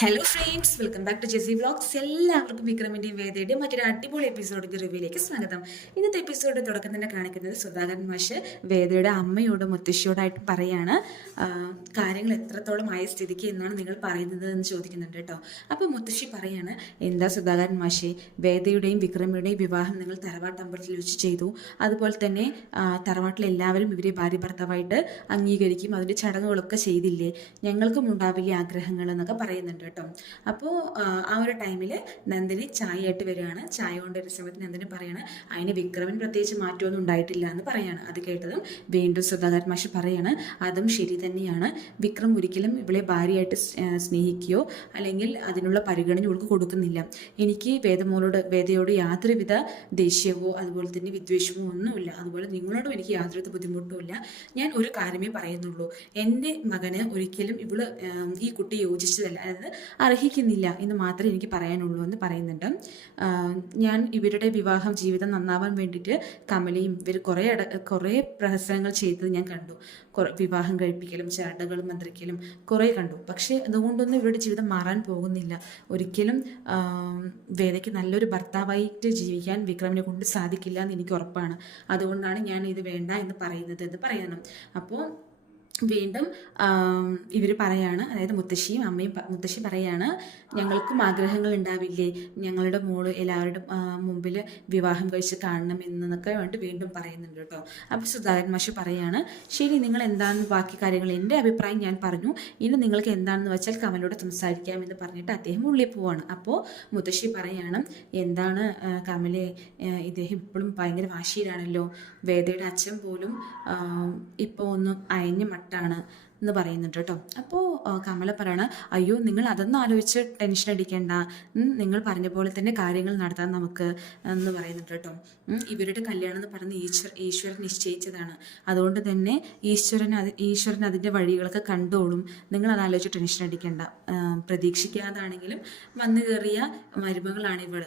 Hello friends, welcome back to JC vlogs. എല്ലാവർക്കും വിക്രമിൻ്റെയും വേദയുടെയും മറ്റൊരു അടിപൊളി എപ്പിസോഡിൻ്റെ റിവ്യൂയിലേക്ക് സ്വാഗതം. ഇന്നത്തെ എപ്പിസോഡ് തുടക്കം തന്നെ കാണിക്കുന്നത് സുധാകരൻ മാഷ് വേദയുടെ അമ്മയോടും മുത്തശ്ശിയോടായിട്ട് പറയാണ്, കാര്യങ്ങൾ എത്രത്തോളം ആയ സ്ഥിതിക്ക് എന്നാണ് നിങ്ങൾ പറയുന്നത് എന്ന് ചോദിക്കുന്നുണ്ട് കേട്ടോ. അപ്പോൾ മുത്തശ്ശി പറയാണ്, എന്താ സുധാകരൻ മാഷെ, വേദയുടെയും വിക്രമിയുടെയും വിവാഹം നിങ്ങൾ തറവാട്ടമ്പലത്തിൽ വെച്ച് ചെയ്തു. അതുപോലെ തന്നെ തറവാട്ടിലെ എല്ലാവരും ഇവരെ ഭാര്യ ഭർത്താവായിട്ട് അംഗീകരിക്കും, അതിൻ്റെ ചടങ്ങുകളൊക്കെ ചെയ്തില്ലേ, ഞങ്ങൾക്കും ഉണ്ടാവില്ലേ ആഗ്രഹങ്ങൾ എന്നൊക്കെ പറയുന്നുണ്ട് കേട്ടോ. അപ്പോൾ ആ ഒരു ടൈമിൽ നന്ദിനി ചായ ആയിട്ട് വരികയാണ്. ചായ കൊണ്ടുവരുന്ന സമയത്ത് നന്ദിനി പറയാണ്, അതിന് വിക്രമിന് പ്രത്യേകിച്ച് മാറ്റമൊന്നും ഉണ്ടായിട്ടില്ല എന്ന് പറയാണ്. അത് കേട്ടതും വീണ്ടും സുധാകരൻ മാഷ് പറയാണ്, അതും ശരി തന്നെയാണ്, വിക്രം ഒരിക്കലും ഇവളെ ഭാര്യയായിട്ട് സ്നേഹിക്കുകയോ അല്ലെങ്കിൽ അതിനുള്ള പരിഗണന ഇവൾക്ക് കൊടുക്കുന്നില്ല. എനിക്ക് വേദയോട് യാതൊരുവിധ ദേഷ്യമോ അതുപോലെ തന്നെ വിദ്വേഷമോ ഒന്നുമില്ല. അതുപോലെ നിങ്ങളോടും എനിക്ക് യാതൊരുവിധ ബുദ്ധിമുട്ടുമില്ല. ഞാൻ ഒരു കാര്യമേ പറയുന്നുള്ളൂ, എൻ്റെ മകന് ഒരിക്കലും ഈ കുട്ടി യോജിച്ചതല്ല, അതായത് അർഹിക്കുന്നില്ല എന്ന് മാത്രമേ എനിക്ക് പറയാനുള്ളൂ എന്ന് പറയുന്നുണ്ട്. ഞാൻ ഇവരുടെ ജീവിതം നന്നാവാൻ വേണ്ടിയിട്ട് കമലയും ഇവർ കുറേ പ്രഹസനങ്ങൾ ചെയ്തത് ഞാൻ കണ്ടു. വിവാഹം കഴിപ്പിക്കലും ചാട്ടകളും മന്ത്രിക്കലും കുറേ കണ്ടു. പക്ഷേ അതുകൊണ്ടൊന്നും ഇവരുടെ ജീവിതം മാറാൻ പോകുന്നില്ല. ഒരിക്കലും വേദയ്ക്ക് നല്ലൊരു ഭർത്താവായിട്ട് ജീവിക്കാൻ വിക്രമിനെ കൊണ്ട് സാധിക്കില്ല എന്ന് എനിക്ക് ഉറപ്പാണ്. അതുകൊണ്ടാണ് ഞാൻ ഇത് വേണ്ട എന്ന് പറയുന്നത് എന്ന് പറയണം. അപ്പോൾ വീണ്ടും ഇവർ പറയാണ്, അതായത് മുത്തശ്ശിയും അമ്മയും മുത്തശ്ശി പറയാണ്, ഞങ്ങൾക്കും ആഗ്രഹങ്ങൾ ഉണ്ടാവില്ലേ, ഞങ്ങളുടെ മോള് എല്ലാവരുടെ മുമ്പിൽ വിവാഹം കഴിച്ച് കാണണം എന്നൊക്കെ വേണ്ടി വീണ്ടും പറയുന്നുണ്ട് കേട്ടോ. അപ്പോൾ സുധാകരൻ മാഷ് പറയാണ്, ശരി, നിങ്ങൾ എന്താണെന്ന് ബാക്കി കാര്യങ്ങൾ എൻ്റെ അഭിപ്രായം ഞാൻ പറഞ്ഞു, ഇനി നിങ്ങൾക്ക് എന്താണെന്ന് വെച്ചാൽ കമലോട് സംസാരിക്കാം എന്ന് പറഞ്ഞിട്ട് അദ്ദേഹം ഉള്ളിൽ പോവാണ്. അപ്പോൾ മുത്തശ്ശി പറയാണ്, എന്താണ് കമലെ, ഇദ്ദേഹം ഇപ്പോഴും ഭയങ്കര വാശിയിലാണല്ലോ, വേദയുടെ അച്ഛൻ പോലും ഇപ്പോൾ ഒന്ന് അയഞ്ഞ മട്ടാണ് എന്ന് പറയുന്നുണ്ട് കേട്ടോ. അപ്പോൾ കമല പറയണ, അയ്യോ നിങ്ങൾ അതൊന്നും ആലോചിച്ച് ടെൻഷൻ അടിക്കേണ്ട, നിങ്ങൾ പറഞ്ഞ പോലെ തന്നെ കാര്യങ്ങൾ നടത്താൻ നമുക്ക് എന്ന് പറയുന്നുണ്ട് കേട്ടോ. ഇവരുടെ കല്യാണം എന്ന് പറഞ്ഞ് ഈശ്വരൻ നിശ്ചയിച്ചതാണ്, അതുകൊണ്ട് തന്നെ ഈശ്വരൻ അതിൻ്റെ വഴികളൊക്കെ കണ്ടോളും, നിങ്ങൾ അത് ആലോചിച്ച് ടെൻഷൻ അടിക്കേണ്ട. പ്രതീക്ഷിക്കാതാണെങ്കിലും വന്നു കയറിയ മരുമകളാണ് ഇവൾ,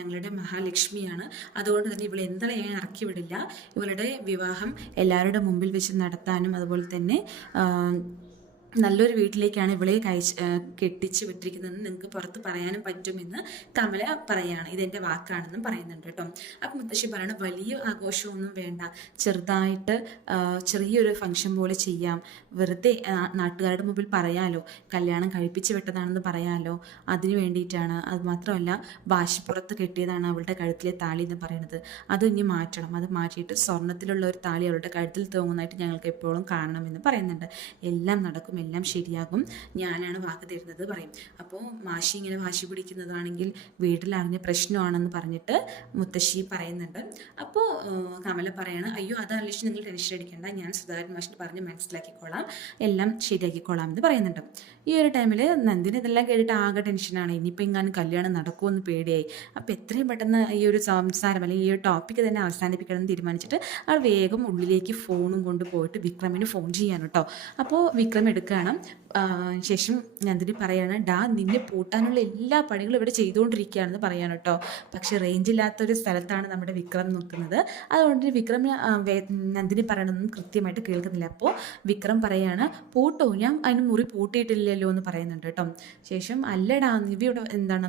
ഞങ്ങളുടെ മഹാലക്ഷ്മിയാണ്, അതുകൊണ്ട് തന്നെ ഇവൾ എന്തായാലും ഞാൻ ഇറക്കി വിടില്ല. ഇവളുടെ വിവാഹം എല്ലാവരുടെ മുമ്പിൽ വെച്ച് നടത്താനും അതുപോലെ തന്നെ നല്ലൊരു വീട്ടിലേക്കാണ് ഇവളെ കെട്ടിച്ച് വിട്ടിരിക്കുന്നതെന്ന് നിങ്ങൾക്ക് പുറത്ത് പറയാനും പറ്റുമെന്ന് കമല പറയാണ്. ഇതെൻ്റെ വാക്കാണെന്നും പറയുന്നുണ്ട് കേട്ടോ. അപ്പം മുത്തശ്ശി പറയണ, വലിയ ആഘോഷമൊന്നും വേണ്ട, ചെറുതായിട്ട് ചെറിയൊരു ഫംഗ്ഷൻ പോലെ ചെയ്യാം, വെറുതെ നാട്ടുകാരുടെ മുമ്പിൽ പറയാലോ, കല്യാണം കഴിപ്പിച്ച് വിട്ടതാണെന്ന് പറയാലോ, അതിന് വേണ്ടിയിട്ടാണ്. അത് മാത്രമല്ല, വാശിപ്പുറത്ത് കെട്ടിയതാണ് അവളുടെ കഴുത്തിലെ താലി എന്ന് പറയുന്നത്, അത് ഇനി മാറ്റണം, അത് മാറ്റിയിട്ട് സ്വർണ്ണത്തിലുള്ള ഒരു താലി അവളുടെ കഴുത്തിൽ തൂങ്ങുന്നതായിട്ട് ഞങ്ങൾക്ക് എപ്പോഴും കാണണമെന്ന് പറയുന്നുണ്ട്. എല്ലാം നടക്കും, എല്ലാം ശരിയാകും, ഞാനാണ് വാക്ക് തരുന്നത് പറയും. അപ്പോൾ മാഷി ഇങ്ങനെ വാശി പിടിക്കുന്നതാണെങ്കിൽ വീട്ടിലറിഞ്ഞ പ്രശ്നമാണെന്ന് പറഞ്ഞിട്ട് മുത്തശ്ശി പറയുന്നുണ്ട്. അപ്പോൾ കമല പറയാണ്, അയ്യോ അതല്ലേശം നിങ്ങൾ ടെൻഷൻ അടിക്കേണ്ട, ഞാൻ സുധാകരൻ മാഷിന് പറഞ്ഞ് മനസ്സിലാക്കിക്കോളാം, എല്ലാം ശരിയാക്കിക്കോളാം എന്ന് പറയുന്നുണ്ട്. ഈ ഒരു ടൈമിൽ നന്ദിനി ഇതെല്ലാം കേട്ടിട്ട് ആകെ ടെൻഷനാണ്, ഇനിയിപ്പോൾ എങ്ങാനും കല്യാണം നടക്കുമെന്ന് പേടിയായി. അപ്പോൾ എത്രയും പെട്ടെന്ന് ഈ ഒരു സംസാരം അല്ലെങ്കിൽ ഈ ഒരു ടോപ്പിക്ക് തന്നെ അവസാനിപ്പിക്കണമെന്ന് തീരുമാനിച്ചിട്ട് അവൾ വേഗം ഉള്ളിലേക്ക് ഫോണും കൊണ്ട് പോയിട്ട് വിക്രമിന് ഫോൺ ചെയ്യാൻ കേട്ടോ. അപ്പോൾ വിക്രം എടുക്കുകയാണ്. ശേഷം നന്ദിനി പറയാണ്, നിന്നെ പൂട്ടാനുള്ള എല്ലാ പണികളും ഇവിടെ ചെയ്തുകൊണ്ടിരിക്കുകയാണെന്ന് പറയാൻ കേട്ടോ. പക്ഷെ റേഞ്ചില്ലാത്തൊരു സ്ഥലത്താണ് നമ്മുടെ വിക്രം നിൽക്കുന്നത്, അതുകൊണ്ട് വിക്രം നന്ദിനി പറയണതൊന്നും കൃത്യമായിട്ട് കേൾക്കുന്നില്ല. അപ്പോൾ വിക്രം പറയാണ്, പൂട്ടോ, ഞാൻ അതിന് മുറി പൂട്ടിയിട്ടില്ലല്ലോ എന്ന് പറയുന്നുണ്ട് കേട്ടോ. ശേഷം അല്ലടാ, ഇവിടെ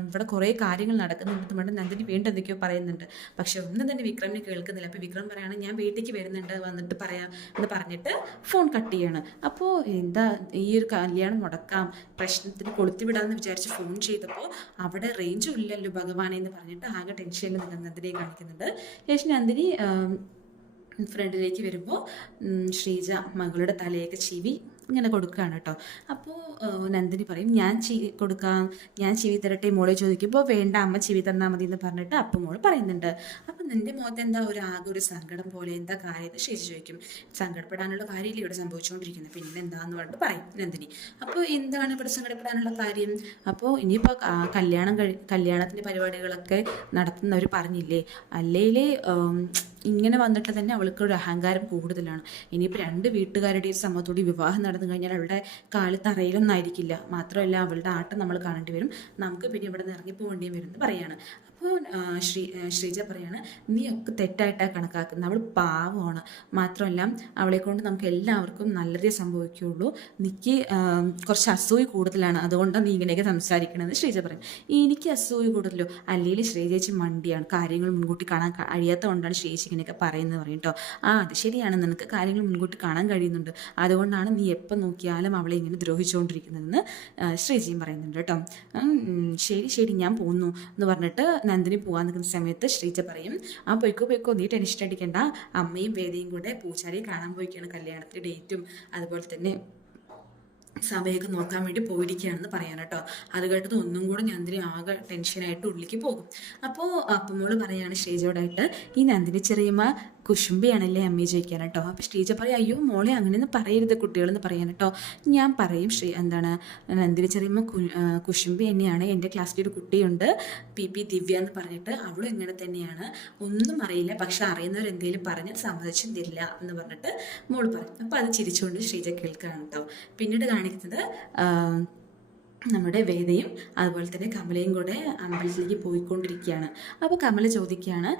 ഇവിടെ കുറേ കാര്യങ്ങൾ നടക്കുന്നുണ്ട് നന്ദിനി വീണ്ടും എന്തൊക്കെയോ പറയുന്നുണ്ട്. പക്ഷെ ഒന്നും തന്നെ വിക്രമിന് കേൾക്കുന്നില്ല. അപ്പോൾ വിക്രം പറയാണ്, ഞാൻ വീട്ടിലേക്ക് വരുന്നുണ്ട്, വന്നിട്ട് പറയാം എന്ന് പറഞ്ഞിട്ട് ഫോൺ കട്ട് ചെയ്യാണ്. അപ്പോൾ എന്താ ഈ ഒരു കല്യാണം മുടക്കാം, പ്രശ്നത്തിന് കൊളുത്തിവിടാമെന്ന് വിചാരിച്ച് ഫോൺ ചെയ്തപ്പോൾ അവിടെ റേഞ്ചും ഇല്ലല്ലോ ഭഗവാനെ എന്ന് പറഞ്ഞിട്ട് ആകെ ടെൻഷനിൽ നന്ദിനിയെ കാണിക്കുന്നുണ്ട്. ശേഷം നന്ദിനി ഫ്രണ്ടിലേക്ക് വരുമ്പോൾ ശ്രീജ മകളുടെ തലയൊക്കെ ചീവി ഇങ്ങനെ കൊടുക്കുകയാണ് കേട്ടോ. അപ്പോൾ നന്ദിനി പറയും, ഞാൻ ചെവി തരട്ടെ മോളെ ചോദിക്കുമ്പോൾ, വേണ്ട അമ്മ ചെവി തന്നാൽ മതി എന്ന് പറഞ്ഞിട്ട് അപ്പം മോള് പറയുന്നുണ്ട്. അപ്പം നിൻ്റെ മുഖത്ത് എന്താ ആകെ ഒരു സങ്കടം പോലെ, എന്താ കാര്യം എന്ന് ശ്രീജ ചോദിക്കും. സങ്കടപ്പെടാനുള്ള കാര്യമില്ല ഇവിടെ സംഭവിച്ചുകൊണ്ടിരിക്കുന്നത്, പിന്നെ എന്താന്ന് പറഞ്ഞിട്ട് പറയും നന്ദിനി. അപ്പോൾ എന്താണ് ഇവിടെ സങ്കടപ്പെടാനുള്ള കാര്യം? അപ്പോൾ ഇനിയിപ്പോൾ കല്യാണത്തിൻ്റെ പരിപാടികളൊക്കെ നടത്തുന്നവർ പറഞ്ഞില്ലേ, അല്ലേലേ ഇങ്ങനെ വന്നിട്ട് തന്നെ അവൾക്കൊരു അഹങ്കാരം കൂടുതലാണ്. ഇനിയിപ്പോൾ രണ്ട് വീട്ടുകാരുടെയും സമ്മതത്തോടെ വിവാഹം നടന്നു കഴിഞ്ഞാൽ അവളുടെ കാല് തറയിലൊന്നും ആയിരിക്കില്ല, മാത്രമല്ല അവളുടെ ആട്ടം നമ്മൾ കാണേണ്ടി വരും, നമുക്ക് പിന്നെ ഇവിടെ നിന്ന് ഇറങ്ങിപ്പോകേണ്ടിയും വരും എന്ന് പറയാണ്. അപ്പോൾ ശ്രീജ പറയാണ്, നീ ഒക്കെ തെറ്റായിട്ടാണ് കണക്കാക്കുന്നത്, അവൾ പാവമാണ്, മാത്രമല്ല അവളെ കൊണ്ട് നമുക്ക് എല്ലാവർക്കും നല്ലതേ സംഭവിക്കുകയുള്ളൂ, നിക്ക് കുറച്ച് അസൂയ കൂടുതലാണ്, അതുകൊണ്ടാണ് നീ ഇങ്ങനെയൊക്കെ സംസാരിക്കണമെന്ന് ശ്രീജ പറയും. എനിക്ക് അസൂയ കൂടുതലോ? അല്ലെങ്കിൽ ശ്രീജേച്ചി മണ്ടിയാണ്, കാര്യങ്ങൾ മുൻകൂട്ടി കാണാൻ കഴിയാത്ത കൊണ്ടാണ് ശ്രീജേച്ചി ഇങ്ങനെയൊക്കെ പറയുന്നത് പറയും കേട്ടോ. അത് ശരിയാണ്, നിനക്ക് കാര്യങ്ങൾ മുൻകൂട്ടി കാണാൻ കഴിയുന്നുണ്ട്, അതുകൊണ്ടാണ് നീ എപ്പോൾ നോക്കിയാലും അവളെ ഇങ്ങനെ ദ്രോഹിച്ചുകൊണ്ടിരിക്കുന്നതെന്ന് ശ്രീജിയും പറയുന്നുണ്ട് കേട്ടോ. ശരി ശരി ഞാൻ പോകുന്നു എന്ന് പറഞ്ഞിട്ട് നന്ദിനി പോകാൻ നിൽക്കുന്ന സമയത്ത് ശ്രീജ പറയും, പൊയ്ക്കോ നീ ടെൻഷൻ അടിക്കണ്ട, അമ്മയും വേദയും കൂടെ പൂച്ചാരിയെ കാണാൻ പോയിക്കാണ്, കല്യാണത്തിന് ഡേറ്റും അതുപോലെ തന്നെ സമയമൊക്കെ നോക്കാൻ വേണ്ടി പോയിരിക്കുകയാണെന്ന് പറയാൻ കേട്ടോ. അത് കേട്ടത് ഒന്നും കൂടെ നന്ദിനി ആകെ ടെൻഷനായിട്ട് ഉള്ളിലേക്ക് പോകും. അപ്പോൾ അപ്പമോള് പറയാണ് ശ്രീജയോടായിട്ട്, ഈ നന്ദിനി ചെറിയമ്മ കുശുംബിയാണല്ലേ അമ്മയെ ചോദിക്കാൻ കേട്ടോ. അപ്പോൾ ശ്രീജ പറയും, അയ്യോ മോളെ അങ്ങനെയൊന്നും പറയരുത് കുട്ടികളെന്ന് പറയാൻ കേട്ടോ. ഞാൻ പറയും നന്ദിനി ചെറിയമ്മ കുശുംബി തന്നെയാണ്, എൻ്റെ ക്ലാസ്സിൽ ഒരു കുട്ടിയുണ്ട് PP ദിവ്യ എന്ന് പറഞ്ഞിട്ട്, അവളും ഇങ്ങനെ തന്നെയാണ്, ഒന്നും അറിയില്ല, പക്ഷെ അറിയുന്നവരെന്തെങ്കിലും പറഞ്ഞ് സമ്മതിച്ചും തരില്ല എന്ന് പറഞ്ഞിട്ട് മോള് പറയും. അപ്പോൾ അത് ചിരിച്ചുകൊണ്ട് ശ്രീജ കേൾക്കുകയാണ് കേട്ടോ. പിന്നീട് കാണിക്കുന്നത് നമ്മുടെ വേദയും അതുപോലെ തന്നെ കമലയും കൂടെ അമ്പലത്തിലേക്ക് പോയിക്കൊണ്ടിരിക്കുകയാണ്. അപ്പോൾ കമല ചോദിക്കുകയാണ്,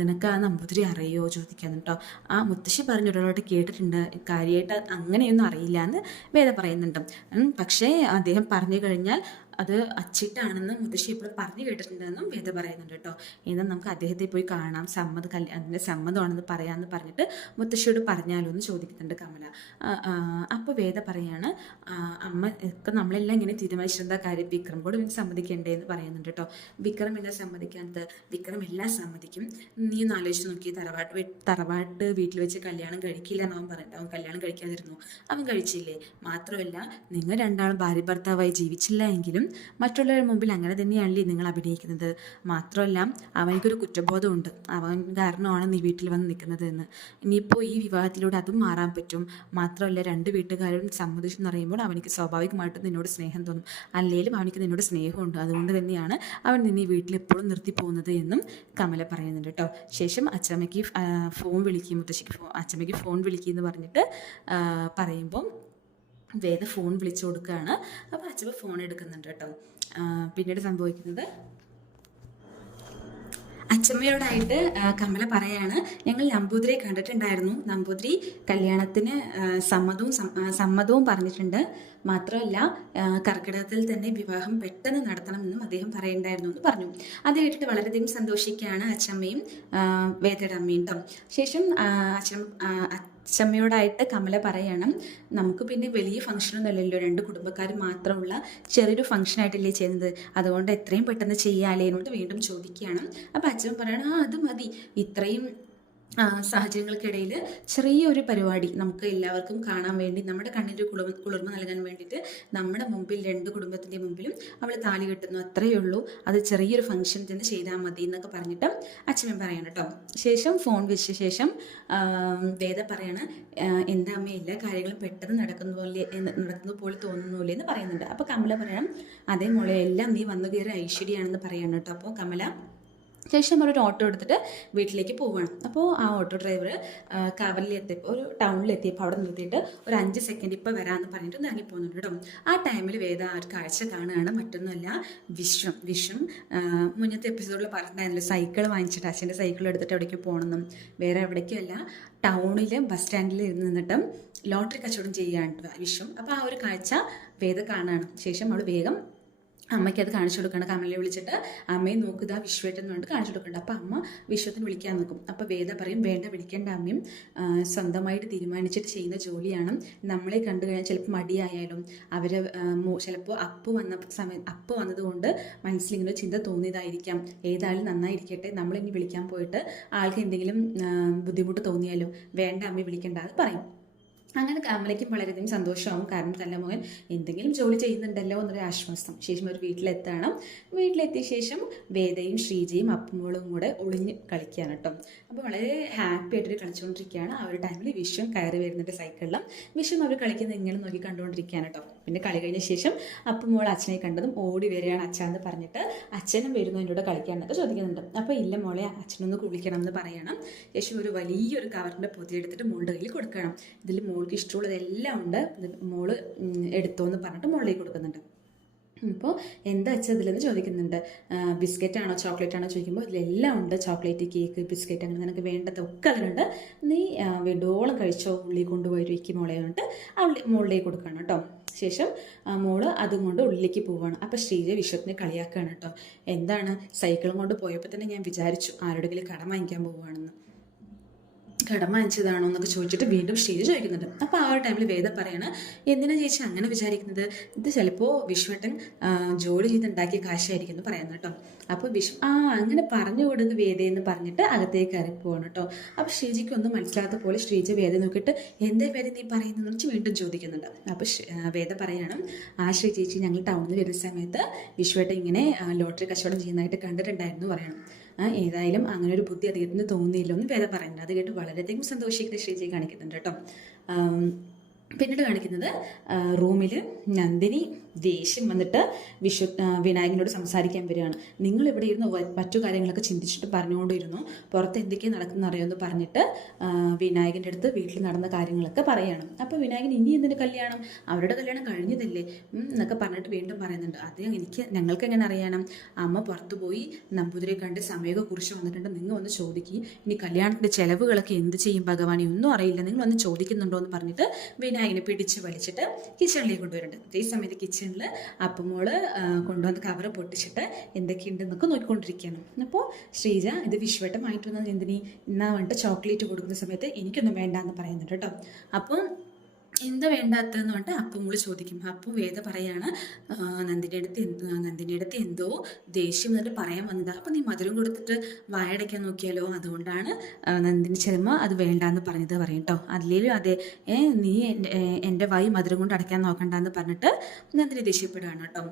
നിനക്ക് ആ നമ്പൂതിരി അറിയോ ചോദിക്കാന്ന് കേട്ടോ. ആ മുത്തശ്ശി പറഞ്ഞ ഒരാളോട്ട് കേട്ടിട്ടുണ്ട്, കാര്യമായിട്ട് അങ്ങനെയൊന്നും അറിയില്ല എന്ന് വേദ പറയുന്നുണ്ട്. പക്ഷേ അദ്ദേഹം പറഞ്ഞു കഴിഞ്ഞാൽ അത് അച്ചിട്ടാണെന്ന് മുത്തശ്ശി എപ്പോഴും പറഞ്ഞു കേട്ടിട്ടുണ്ടെന്നും വേദ പറയുന്നുണ്ട് കേട്ടോ. എന്നാൽ നമുക്ക് അദ്ദേഹത്തെ പോയി കാണാം, അതിൻ്റെ സമ്മതമാണെന്ന് പറയാമെന്ന് പറഞ്ഞിട്ട് മുത്തശ്ശിയോട് പറഞ്ഞാലോ എന്ന് ചോദിക്കുന്നുണ്ട് കമല. അപ്പോൾ വേദ പറയാണ്, അമ്മ ഒക്കെ നമ്മളെല്ലാം ഇങ്ങനെ തീരുമാനിച്ചിരുന്ന കാര്യം വിക്രം കൂടെ ഇവന് സമ്മതിക്കണ്ടേ എന്ന് പറയുന്നുണ്ട് കേട്ടോ. വിക്രം എന്താ സമ്മതിക്കാത്തത്? വിക്രം എല്ലാം സമ്മതിക്കും. നീ ഒന്ന് ആലോചിച്ച് നോക്കി, തറവാട്ട് വീട്ടിൽ വെച്ച് കല്യാണം കഴിക്കില്ല എന്നവൻ പറഞ്ഞിട്ട് അവൻ കല്യാണം കഴിക്കാതിരുന്നു, അവൻ കഴിച്ചില്ലേ? മാത്രമല്ല നിങ്ങൾ രണ്ടാളും ഭാര്യ ഭർത്താവായി ജീവിച്ചില്ല എങ്കിലും മറ്റുള്ളവരുടെ മുമ്പിൽ അങ്ങനെ തന്നെയാണല്ലേ നിങ്ങൾ അഭിനയിക്കുന്നത്. മാത്രമല്ല അവനിക്കൊരു കുറ്റബോധമുണ്ട്, അവൻ കാരണമാണ് നീ വീട്ടിൽ വന്ന് നിൽക്കുന്നത് എന്ന്. ഇനിയിപ്പോൾ ഈ വിവാഹത്തിലൂടെ അതും മാറാൻ പറ്റും. മാത്രമല്ല രണ്ട് വീട്ടുകാരും സമ്മതിച്ചു എന്ന് പറയുമ്പോൾ അവനിക്ക് സ്വാഭാവികമായിട്ടും നിന്നോട് സ്നേഹം തോന്നും, അല്ലെങ്കിലും അവനിക്ക് നിന്നോട് സ്നേഹമുണ്ട്, അതുകൊണ്ട് തന്നെയാണ് അവൻ നിന്നെ വീട്ടിൽ എപ്പോഴും നിർത്തി പോകുന്നത് എന്നും കമല പറയുന്നുണ്ട് കേട്ടോ. ശേഷം അച്ചമ്മയ്ക്ക് ഫോൺ വിളിക്കും, മുത്തശ്ശിക്ക് അച്ചമ്മയ്ക്ക് ഫോൺ വിളിക്കുമെന്ന് പറഞ്ഞിട്ട് പറയുമ്പം വേദ ഫോൺ വിളിച്ചു കൊടുക്കുകയാണ്. അപ്പോൾ അച്ഛൻ ഫോൺ എടുക്കുന്നുണ്ട് കേട്ടോ. പിന്നീട് സംഭവിക്കുന്നത്, അച്ചമ്മയോടായിട്ട് കമല പറയാണ്, ഞങ്ങൾ നമ്പൂതിരിയെ കണ്ടിട്ടുണ്ടായിരുന്നു, നമ്പൂതിരി കല്യാണത്തിന് സമ്മതവും പറഞ്ഞിട്ടുണ്ട്, മാത്രമല്ല കർക്കിടകത്തിൽ തന്നെ വിവാഹം പെട്ടെന്ന് നടത്തണമെന്നും അദ്ദേഹം പറയണ്ടായിരുന്നു എന്ന് പറഞ്ഞു. അത് കേട്ടിട്ട് വളരെയധികം സന്തോഷിക്കുകയാണ് അച്ചമ്മയും വേദയുടെ അമ്മയും കേട്ടോ. ശേഷം അച്ചമ്മയോടായിട്ട് കമല പറയണം, നമുക്ക് പിന്നെ വലിയ ഫംഗ്ഷനൊന്നും അല്ലല്ലോ, രണ്ട് കുടുംബക്കാർ മാത്രമുള്ള ചെറിയൊരു ഫംഗ്ഷനായിട്ടല്ലേ ചെയ്യുന്നത്, അതുകൊണ്ട് എത്രയും പെട്ടെന്ന് ചെയ്യാലേ എന്നോട് വീണ്ടും ചോദിക്കുകയാണ്. അപ്പം അച്ഛൻ പറയണം, അത് മതി, ഇത്രയും സാഹചര്യങ്ങൾക്കിടയിൽ ചെറിയൊരു പരിപാടി നമുക്ക് എല്ലാവർക്കും കാണാൻ വേണ്ടി, നമ്മുടെ കണ്ണിൻ്റെ കുളിർമ നൽകാൻ വേണ്ടിയിട്ട് നമ്മുടെ മുമ്പിൽ രണ്ട് കുടുംബത്തിൻ്റെ മുമ്പിലും അവൾ താലി കെട്ടുന്നു, അത്രയേ ഉള്ളൂ, അത് ചെറിയൊരു ഫംഗ്ഷൻ തന്നെ ചെയ്താൽ മതി എന്നൊക്കെ പറഞ്ഞിട്ട് അച്ഛനും പറയണം കേട്ടോ. ശേഷം ഫോൺ വെച്ച ശേഷം വേദ പറയണം, എൻ്റെ അമ്മ എല്ലാ കാര്യങ്ങളും പെട്ടെന്ന് നടക്കുന്ന പോലെ തോന്നുന്നില്ലേ എന്ന് പറയുന്നുണ്ട്. അപ്പോൾ കമല പറയണം, അതേ മോളെ, എല്ലാം നീ വന്നു കയറി ഐശ്വര്യമാണെന്ന് പറയണം കേട്ടോ. അപ്പോൾ കമല ശേഷം അവരൊരു ഓട്ടോ എടുത്തിട്ട് വീട്ടിലേക്ക് പോവുകയാണ്. അപ്പോൾ ആ ഓട്ടോ ഡ്രൈവർ കവലിലെത്തിയപ്പോൾ, ഒരു ടൗണിലെത്തിയപ്പോൾ അവിടെ നിർത്തിയിട്ട് ഒരു 5 സെക്കൻഡ് ഇപ്പോൾ വരാമെന്ന് പറഞ്ഞിട്ട് ഇറങ്ങി പോകുന്നുണ്ട് കേട്ടോ. ആ ടൈമിൽ വേദ ഒരു കാഴ്ച കാണുകയാണ്, മറ്റൊന്നുമല്ല വിശ്വം മുന്നത്തെ എപ്പിസോഡിൽ പറഞ്ഞിട്ടുണ്ടായിരുന്നല്ലോ, സൈക്കിൾ വാങ്ങിച്ചിട്ട് അച്ഛൻ്റെ സൈക്കിൾ എടുത്തിട്ട് എവിടേക്ക് പോകണമെന്നും, വേറെ എവിടേക്കുമല്ല, ടൗണിൽ ബസ് സ്റ്റാൻഡിൽ നിന്നിട്ട് ലോട്ടറി കച്ചവടം ചെയ്യുകയാണ് വിശ്വം. അപ്പോൾ ആ ഒരു കാഴ്ച വേദ കാണുകയാണ്. ശേഷം അവൾ വേഗം അമ്മയ്ക്ക് അത് കാണിച്ചു കൊടുക്കണം. കമലയെ വിളിച്ചിട്ട് അമ്മയെ നോക്കുക വിശ്വേട്ടൻ എന്ന് പറഞ്ഞിട്ട് കാണിച്ചു കൊടുക്കുന്നുണ്ട്. അപ്പോൾ അമ്മ വിശ്വത്തിന് വിളിക്കാൻ നോക്കും. അപ്പോൾ വേദ പറയും, വേണ്ട, വിളിക്കേണ്ട, അമ്മയും സ്വന്തമായിട്ട് തീരുമാനിച്ചിട്ട് ചെയ്യുന്ന ജോലിയാണ്, നമ്മളെ കണ്ടു കഴിഞ്ഞാൽ ചിലപ്പോൾ മടിയായാലും അവർ ചിലപ്പോൾ അപ്പ് വന്നതുകൊണ്ട് മനസ്സിലിങ്ങനെ ചിന്ത തോന്നിയതായിരിക്കാം, ഏതായാലും നന്നായിരിക്കട്ടെ, നമ്മളിനി വിളിക്കാൻ പോയിട്ട് ആൾക്ക് എന്തെങ്കിലും ബുദ്ധിമുട്ട് തോന്നിയാലും വേണ്ട അമ്മയെ വിളിക്കേണ്ട എന്ന് പറയും. അങ്ങനെ കമലയ്ക്കും വളരെയധികം സന്തോഷമാവും, കാരണം കല്ലമോഹൻ എന്തെങ്കിലും ജോലി ചെയ്യുന്നുണ്ടല്ലോ എന്നൊരു ആശ്വാസം. ശേഷം ഒരു വീട്ടിലെത്തണം. വീട്ടിലെത്തിയ ശേഷം വേദയും ശ്രീജയും അപ്പുമോളും കൂടെ ഒളിഞ്ഞ് കളിക്കുകയാണ് കേട്ടോ. അപ്പോൾ വളരെ ഹാപ്പി ആയിട്ട് കളിച്ചുകൊണ്ടിരിക്കുകയാണ്. ആ ഒരു ടൈമിൽ വിശ്വം കയറി വരുന്നുണ്ട് സൈക്കിളിലും. വിശ്വം അവർ കളിക്കുന്നത് ഇങ്ങനെ നോക്കി കണ്ടുകൊണ്ടിരിക്കുകയാണ് കേട്ടോ. പിന്നെ കളി കഴിഞ്ഞ ശേഷം അപ്പുമോൾ അച്ഛനെ കണ്ടതും ഓടി വരികയാണ് അച്ഛാന്ന് പറഞ്ഞിട്ട്, അച്ഛനും വരുന്നു എൻ്റെ കൂടെ കളിക്കാനൊക്കെ ചോദിക്കുന്നുണ്ട്. അപ്പോൾ ഇല്ല മോളെ, അച്ഛനൊന്ന് കുളിക്കണം എന്ന് പറയണം. ശേഷം ഒരു വലിയൊരു കവറിൻ്റെ പൊതിയെടുത്തിട്ട് മോളുടെ കയ്യിൽ കൊടുക്കണം. ഇതിൽ മോൾക്ക് ഇഷ്ടമുള്ളതെല്ലാം ഉണ്ട്, മോള് എടുത്തോ എന്ന് പറഞ്ഞിട്ട് മോളിലേക്ക് കൊടുക്കുന്നുണ്ട്. ഇപ്പോൾ എന്താ വെച്ചാൽ ഇതിലെന്ന് ചോദിക്കുന്നുണ്ട്. ബിസ്ക്കറ്റ് ആണോ ചോക്ലേറ്റ് ആണോ ചോദിക്കുമ്പോൾ ഇതിലെല്ലാം ഉണ്ട്. ചോക്ലേറ്റ്, കേക്ക്, ബിസ്ക്കറ്റ്, അങ്ങനെ നിനക്ക് വേണ്ടതൊക്കെ അതിലുണ്ട്. നീ വേണ്ടോളം കഴിച്ചോ, ഉള്ളിൽ കൊണ്ടുപോയി വയ്ക്കും മോളെ കൊണ്ട് ആ മോളിലേക്ക് കൊടുക്കണം കേട്ടോ. ശേഷം മോള് അതും കൊണ്ട് ഉള്ളിലേക്ക് പോവുകയാണ്. അപ്പോൾ ശ്രീജ വിശ്വത്തിനെ കളിയാക്കുകയാണ് കേട്ടോ. എന്താണ്, സൈക്കിളും കൊണ്ട് പോയപ്പോൾ തന്നെ ഞാൻ വിചാരിച്ചു ആരോടെങ്കിലും കടം വാങ്ങിക്കാൻ പോവുകയാണെന്ന്. കടം വാങ്ങിച്ചതാണോ എന്നൊക്കെ ചോദിച്ചിട്ട് വീണ്ടും ശ്രീജ ചോദിക്കുന്നുണ്ട്. അപ്പോൾ ആ ഒരു ടൈമിൽ വേദ പറയാണ്, എന്തിനാ ചേച്ചി അങ്ങനെ വിചാരിക്കുന്നത്, ഇത് ചിലപ്പോൾ വിശ്വട്ടൻ ജോലി ചെയ്തുണ്ടാക്കിയ കാശായിരിക്കും എന്ന് പറയുന്നത് കേട്ടോ. അപ്പോൾ അങ്ങനെ പറഞ്ഞു കൊടുക്കുക വേദയെന്ന് പറഞ്ഞിട്ട് അകത്തേക്ക് ഇറങ്ങിപ്പോവാണ് കേട്ടോ. അപ്പോൾ ശ്രീജയ്ക്ക് ഒന്നും മനസ്സിലാത്ത പോലെ ശ്രീജ വേദ നോക്കിയിട്ട് എന്തേ വേദ നീ പറയുന്നതെന്ന് വെച്ച് വീണ്ടും ചോദിക്കുന്നുണ്ട്. അപ്പോൾ വേദ പറയാണ്, ആ ശ്രീ ചേച്ചി ഞങ്ങൾ ടൗണിൽ വരുന്ന സമയത്ത് വിശ്വട്ടൻ ഇങ്ങനെ ലോട്ടറി കച്ചവടം ചെയ്യുന്നതായിട്ട് കണ്ടിട്ടുണ്ടായിരുന്നു പറയണം. ഏതായാലും അങ്ങനെ ഒരു ബുദ്ധി അദ്ദേഹത്തിന് തോന്നിയില്ലോ എന്ന് വേദ പറയുന്നത്. അത് കേട്ട് വളരെയധികം സന്തോഷിക്കുന്ന ശ്രീജയെ കാണിക്കുന്നുണ്ട് കേട്ടോ. പിന്നീട് കാണിക്കുന്നത് റൂമിൽ നന്ദിനി ദേഷ്യം വന്നിട്ട് വിനായകനോട് സംസാരിക്കാൻ വരികയാണ്. നിങ്ങൾ ഇവിടെ ഇരുന്ന് മറ്റു കാര്യങ്ങളൊക്കെ ചിന്തിച്ചിട്ട് പറഞ്ഞുകൊണ്ടിരുന്നു, പുറത്ത് എന്തൊക്കെയാണ് നടക്കുന്ന അറിയുമെന്ന് പറഞ്ഞിട്ട് വിനായകൻ്റെ അടുത്ത് വീട്ടിൽ നടന്ന കാര്യങ്ങളൊക്കെ പറയുകയാണ്. അപ്പോൾ വിനായകൻ ഇനി എന്തിൻ്റെ കല്യാണം, അവരുടെ കല്യാണം കഴിഞ്ഞതല്ലേ എന്നൊക്കെ പറഞ്ഞിട്ട് വീണ്ടും പറയുന്നുണ്ട്. അത് ഞങ്ങൾക്ക് എങ്ങനെ അറിയാനും, അമ്മ പുറത്തു പോയി നമ്പൂതിരെ കണ്ട് സമയമൊക്കെ കുറിച്ച് വന്നിട്ടുണ്ട്, നിങ്ങൾ വന്ന് ചോദിക്കുക, ഇനി കല്യാണത്തിൻ്റെ ചിലവുകളൊക്കെ എന്ത് ചെയ്യും ഭഗവാനെ ഒന്നും അറിയില്ല, നിങ്ങൾ വന്ന് ചോദിക്കുന്നുണ്ടോ എന്ന് പറഞ്ഞിട്ട് വിനായകനെ പിടിച്ച് വലിച്ചിട്ട് കിച്ചണിലേക്ക് കൊണ്ടുവരുന്നുണ്ട്. അതേ സമയത്ത് കിച്ചണിൽ അപ്പമോള് കൊണ്ടുവന്ന് കവറ് പൊട്ടിച്ചിട്ട് എന്തൊക്കെയുണ്ടെന്നൊക്കെ നോക്കിക്കൊണ്ടിരിക്കുകയാണ്. അപ്പോൾ ശ്രീജ ഇത് വിശ്വട്ടമായിട്ട് വന്ന എന്തിനി എന്നാ പറഞ്ഞിട്ട് ചോക്ലേറ്റ് കൊടുക്കുന്ന സമയത്ത് എനിക്കൊന്നും വേണ്ടാന്ന് പറയുന്നുണ്ട് കേട്ടോ. അപ്പം എന്താ വേണ്ടാത്തതെന്ന് പറഞ്ഞിട്ട് അപ്പം മോള് ചോദിക്കും. അപ്പോൾ വേദ പറയാണ്, നന്ദിനിയുടെ അടുത്ത് എന്തോ ദേഷ്യം എന്നിട്ട് പറയാൻ വന്നതാ, അപ്പം നീ മധുരം കൊടുത്തിട്ട് വായടയ്ക്കാൻ നോക്കിയാലോ, അതുകൊണ്ടാണ് നന്ദിനി ചെറുമ അത് വേണ്ടാന്ന് പറഞ്ഞത് പറയും കേട്ടോ. അതിലേലും അതെ, നീ എൻ്റെ വായി മധുരം കൊണ്ട് അടയ്ക്കാൻ നോക്കണ്ടെന്ന് പറഞ്ഞിട്ട് നന്ദിനി ദേഷ്യപ്പെടുകയാണ് കേട്ടോ.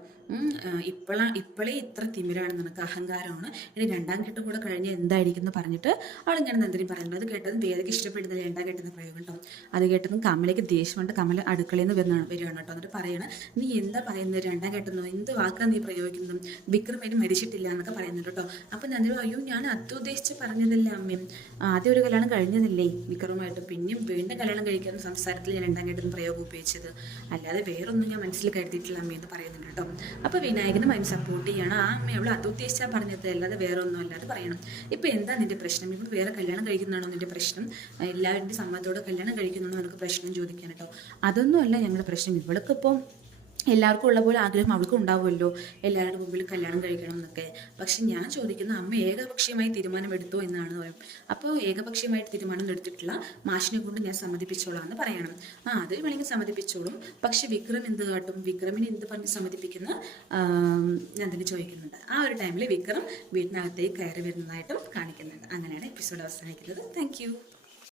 ഇപ്പോഴേ ഇത്ര തിമിരാണ് നിനക്ക്, അഹങ്കാരമാണ്, ഇനി രണ്ടാം ഘട്ടം കൂടെ കഴിഞ്ഞ് എന്തായിരിക്കും എന്ന് പറഞ്ഞിട്ട് അവളിങ്ങനെ നന്ദിനി പറയുന്നത്. അത് കേട്ടതും വേദയ്ക്ക് ഇഷ്ടപ്പെടുന്നില്ല രണ്ടാം ഘട്ടം പ്രയോഗം കേട്ടോ. അത് കേട്ടതും കമലയ്ക്ക് ദേഷ്യം കൊണ്ട് കമല അടുക്കളയിൽ നിന്ന് വരികയാണ് കേട്ടോ. എന്നിട്ട് പറയണം, നീ എന്താ പറയുന്നത്, രണ്ടാം ഘട്ടം എന്ത് വാക്കാണ് നീ പ്രയോഗിക്കുന്നത്, വിക്രം അതിന് മരിച്ചിട്ടില്ല എന്നൊക്കെ പറയുന്നുണ്ട് കേട്ടോ. അപ്പം നന്ദിനി, അയ്യോ ഞാൻ അത്യുദ്ദേശിച്ച് പറഞ്ഞതല്ലേ അമ്മയും, ആദ്യം ഒരു കല്യാണം കഴിഞ്ഞതല്ലേ വിക്രമായിട്ട്, പിന്നെയും വീണ്ടും കല്യാണം കഴിക്കുന്ന സംസാരത്തിൽ ഞാൻ രണ്ടാം ഘട്ടം പ്രയോഗം ഉപയോഗിച്ചത്, അല്ലാതെ വേറൊന്നും ഞാൻ മനസ്സിൽ കരുതിയിട്ടില്ല അമ്മയെന്ന് പറയുന്നുണ്ട് കേട്ടോ. അപ്പോൾ വിനായകനും അതിന് സപ്പോർട്ട് ചെയ്യണം. ആ അമ്മ അവൾ അതുദ്ദേശിച്ചാൽ പറഞ്ഞത്, അല്ലാതെ വേറെ ഒന്നും അല്ലാതെ പറയണം. ഇപ്പം എന്താ നിന്റെ പ്രശ്നം, ഇപ്പോൾ വേറെ കല്യാണം കഴിക്കുന്നതാണോ നിന്റെ പ്രശ്നം, എല്ലാവരുടെ സമ്മതത്തോടെ കല്യാണം കഴിക്കുന്നതാണോ നിനക്ക് പ്രശ്നം ചോദിക്കാൻ കേട്ടോ. അതൊന്നുമല്ല ഞങ്ങളുടെ പ്രശ്നം, ഇവൾക്കിപ്പം എല്ലാവർക്കും ഉള്ള പോലെ ആഗ്രഹം അവൾക്കും ഉണ്ടാവുമല്ലോ എല്ലാവരുടെ മുമ്പിൽ കല്യാണം കഴിക്കണം എന്നൊക്കെ. പക്ഷെ ഞാൻ ചോദിക്കുന്ന, അമ്മ ഏകപക്ഷീയമായി തീരുമാനം എടുത്തോ എന്നാണ് പറയും. അപ്പോൾ ഏകപക്ഷീയമായിട്ട് തീരുമാനം എടുത്തിട്ടില്ല, മാഷിനെ കൊണ്ട് ഞാൻ സമ്മതിപ്പിച്ചോളാം എന്ന് പറയണം. അത് വേണമെങ്കിൽ സമ്മതിപ്പിച്ചോളും, പക്ഷെ വിക്രം എന്ത് കാട്ടും, വിക്രമിനെ എന്ത് പറഞ്ഞ് സമ്മതിപ്പിക്കുന്ന നന്ദിനി ചോദിക്കുന്നുണ്ട്. ആ ഒരു ടൈമിൽ വിക്രം വീട്ടിനകത്തേക്ക് കയറി വരുന്നതായിട്ടും കാണിക്കുന്നുണ്ട്. അങ്ങനെയാണ് എപ്പിസോഡ് അവസാനിക്കുന്നത്. താങ്ക്